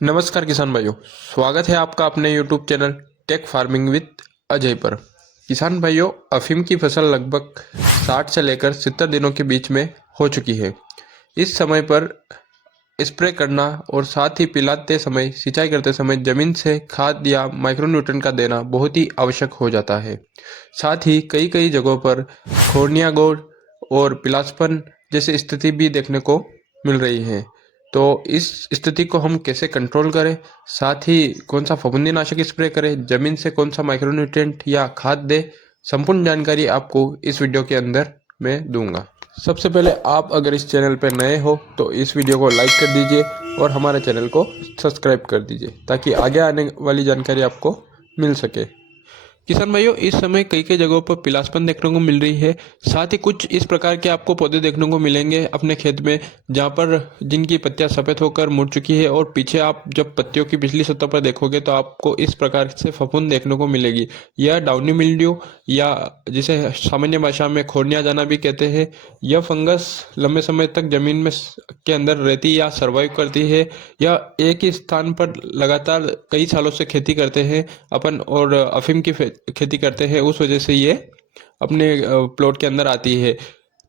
नमस्कार किसान भाइयों। स्वागत है आपका अपने YouTube channel tech farming with Ajay पर। किसान भाइयों, अफीम की फसल लगभग 60 से लेकर 70 दिनों के बीच में हो चुकी है। इस समय पर स्प्रे करना और साथ ही पिलाते समय, सिंचाई करते समय जमीन से खाद या माइक्रोन्यूट्रिएंट का देना बहुत ही आवश्यक हो जाता है। साथ ही कई कई जगहों पर खोड़निया गोड़ और पिलासपन जैसी स्थिति भी देखने को मिल रही है। तो इस स्थिति को हम कैसे कंट्रोल करें, साथ ही कौन सा फफूंदीनाशक स्प्रे करें, जमीन से कौन सा माइक्रोन्यूट्रिएंट या खाद दे, संपूर्ण जानकारी आपको इस वीडियो के अंदर मैं दूंगा। सबसे पहले आप अगर इस चैनल पर नए हो तो इस वीडियो को लाइक कर दीजिए और हमारे चैनल को सब्सक्राइब कर दीजिए ताकि आगे आने वाली जानकारी आपको मिल सके। किसान भाइयों, इस समय कई कई जगहों पर पिलासपन देखने को मिल रही है। साथ ही कुछ इस प्रकार के आपको पौधे देखने को मिलेंगे अपने खेत में, जहां पर जिनकी पत्तियां सफ़ेद होकर मुड़ चुकी है और पीछे आप जब पत्तियों की पिछली सतह पर देखोगे तो आपको इस प्रकार से फफूंद देखने को मिलेगी। यह डाउनी मिल्ड्यू या जिसे सामान्य भाषा में खोड़निया जाना भी कहते हैं। यह फंगस लंबे समय तक जमीन में के अंदर रहती या सर्वाइव करती है। यह एक ही स्थान पर लगातार कई सालों से खेती करते हैं अपन और अफीम की खेती करते हैं, उस वजह से ये अपने प्लॉट के अंदर आती है।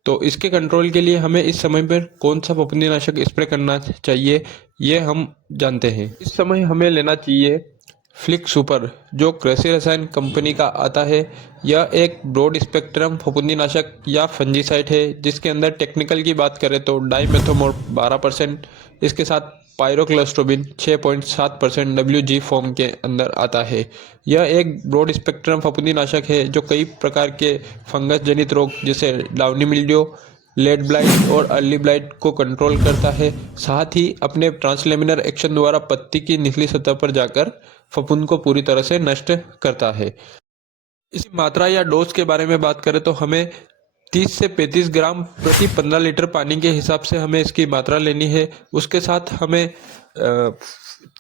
तो इसके कंट्रोल के लिए हमें इस समय पर कौन सा फफूंदीनाशक स्प्रे करना चाहिए ये हम जानते हैं। इस समय हमें लेना चाहिए फ्लिक सुपर, जो कृषि रसायन कंपनी का आता है। यह एक ब्रॉड स्पेक्ट्रम फफूंदीनाशक या फंजीसाइड है, जिसके अंदर टेक्निकल की बात करें तो डाइमेथोमोर 12%, इसके साथ पायरोक्लोस्ट्रोबिन 6.7% WG फॉर्म के अंदर आता है। यह एक ब्रॉड स्पेक्ट्रम फफूंदीनाशक है जो कई प्रकार के फंगस जनित रोग जैसे डाउनी मिल्ड्यू, लेड ब्लाइट और अर्ली ब्लाइट को कंट्रोल करता है। साथ ही अपने ट्रांसलेमिनर एक्शन द्वारा पत्ती की निचली सतह पर जाकर फफूंद को पूरी तरह से नष्ट करता है। इसकी मात्रा या डोज के बारे में बात करें तो हमें 30 से 35 ग्राम प्रति 15 लीटर पानी के हिसाब से हमें इसकी मात्रा लेनी है। उसके साथ हमें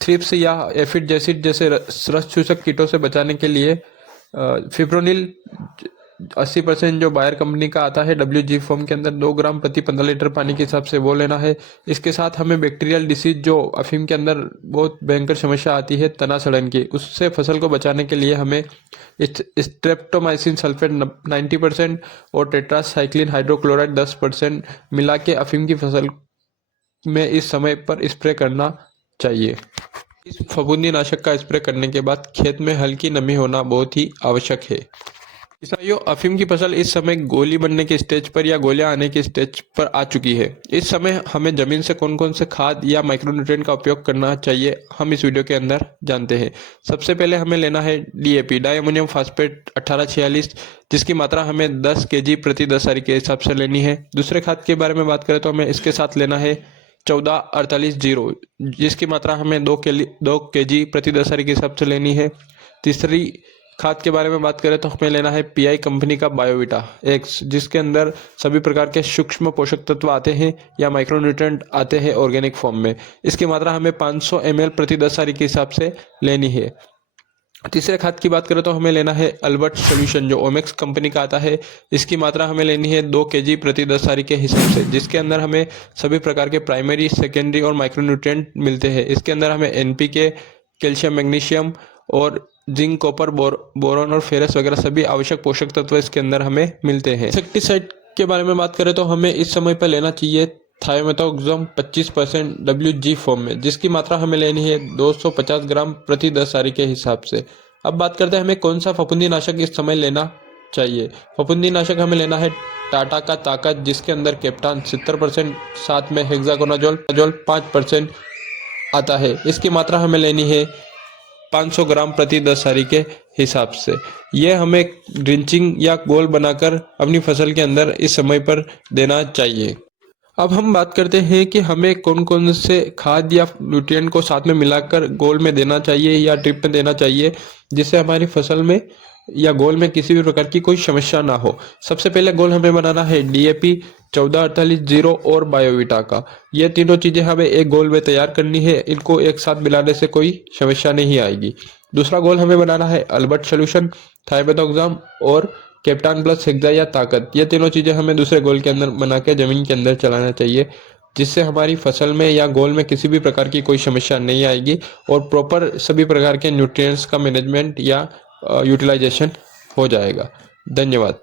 थ्रिप्स या एफिड जैसे रस चूसक कीटों से बचाने के लिए फिप्रोनिल 80% जो बायर कंपनी का आता है WG फॉर्म के अंदर 2 ग्राम प्रति 15 लीटर पानी के हिसाब से वो लेना है। इसके साथ हमें बैक्टीरियल डिसीज जो अफीम के अंदर बहुत भयंकर समस्या आती है तना सड़न की, उससे फसल को बचाने के लिए हमें स्ट्रेप्टोमाइसिन सल्फेट 90% और टेट्रासाइक्लिन हाइड्रोक्लोराइड 10% मिला के अफीम की फसल में इस समय पर स्प्रे करना चाहिए। इस फफूंदीनाशक का स्प्रे करने के बाद खेत में हल्की नमी होना बहुत ही आवश्यक है। किसाइयों, अफीम की फसल इस समय गोली बनने के स्टेज पर या गोलियां आने के स्टेज पर आ चुकी है। इस समय हमें जमीन से कौन कौन से खाद या माइक्रोन्यूट्रिएंट का उपयोग करना चाहिए हम इस वीडियो के अंदर जानते हैं। सबसे पहले हमें लेना है DAP, डाई अमोनियम फास्फेट 1846, जिसकी मात्रा हमें 10 kg प्रति 10 सारी के हिसाब से लेनी है। दूसरे खाद के बारे में बात करें तो हमें इसके साथ लेना है 14-48-0, जिसकी मात्रा हमें 2 kg प्रति 10 सारी के हिसाब से लेनी है। तीसरी खाद के बारे में बात करें तो हमें लेना है PI कंपनी का बायोविटा एक्स, जिसके अंदर सभी प्रकार के सूक्ष्म पोषक तत्व आते हैं या माइक्रोन्यूट्रिएंट आते हैं ऑर्गेनिक फॉर्म में। इसकी मात्रा हमें 500 ml प्रति 10 सारी के हिसाब से लेनी है। तीसरे खाद की बात करें तो हमें लेना है अल्बर्ट सोल्यूशन, जो ओमेक्स कंपनी का आता है। इसकी मात्रा हमें लेनी है 2 kg प्रति 10 सारी के हिसाब से, जिसके अंदर हमें सभी प्रकार के प्राइमरी, सेकेंडरी और माइक्रोन्यूट्रिएंट मिलते हैं। इसके अंदर हमें NPK, कैल्शियम, मैग्नीशियम और जिंक, कॉपर, बोरॉन और फेरस वगैरह सभी आवश्यक पोषक तत्व इसके अंदर हमें मिलते हैं। इंसेक्टिसाइड के बारे में बात करें तो हमें इस समय पर लेना चाहिए थायोमेथोक्सम 25% WG फॉर्म में, जिसकी मात्रा हमें लेनी है 250 ग्राम प्रति 10 सारी के हिसाब से। अब बात करते हैं हमें कौन सा फफूंदीनाशक इस समय लेना चाहिए। फफूंदीनाशक हमें लेना है टाटा का ताकत, जिसके अंदर कैप्टान 70%, साथ में हेक्साकोनाजोल 5% आता है। इसकी मात्रा हमें लेनी है 500 ग्राम प्रति 10 सारी के हिसाब से। यह हमें ड्रिंचिंग या गोल बनाकर अपनी फसल के अंदर इस समय पर देना चाहिए। अब हम बात करते हैं कि हमें कौन कौन से खाद या न्यूट्रिएंट को साथ में मिलाकर गोल में देना चाहिए या ड्रिप में देना चाहिए, जिससे हमारी फसल में या गोल में किसी भी प्रकार की कोई समस्या ना हो। सबसे पहले गोल हमें बनाना है DAP 14-48-0 और बायोविटा का। ये तीनों चीज़ें हमें एक गोल में तैयार करनी है, इनको एक साथ मिलाने से कोई समस्या नहीं आएगी। दूसरा गोल हमें बनाना है अल्बर्ट सोल्यूशन, थायोमेथोक्सम और कैप्टान प्लस हेक्सा या ताकत। ये तीनों चीज़ें हमें दूसरे गोल के अंदर बना के ज़मीन के अंदर चलाना चाहिए। जिससे हमारी फसल में या गोल में किसी भी प्रकार की कोई समस्या नहीं आएगी और प्रॉपर सभी प्रकार के न्यूट्रिएंट्स का मैनेजमेंट या यूटिलाइजेशन हो जाएगा। धन्यवाद।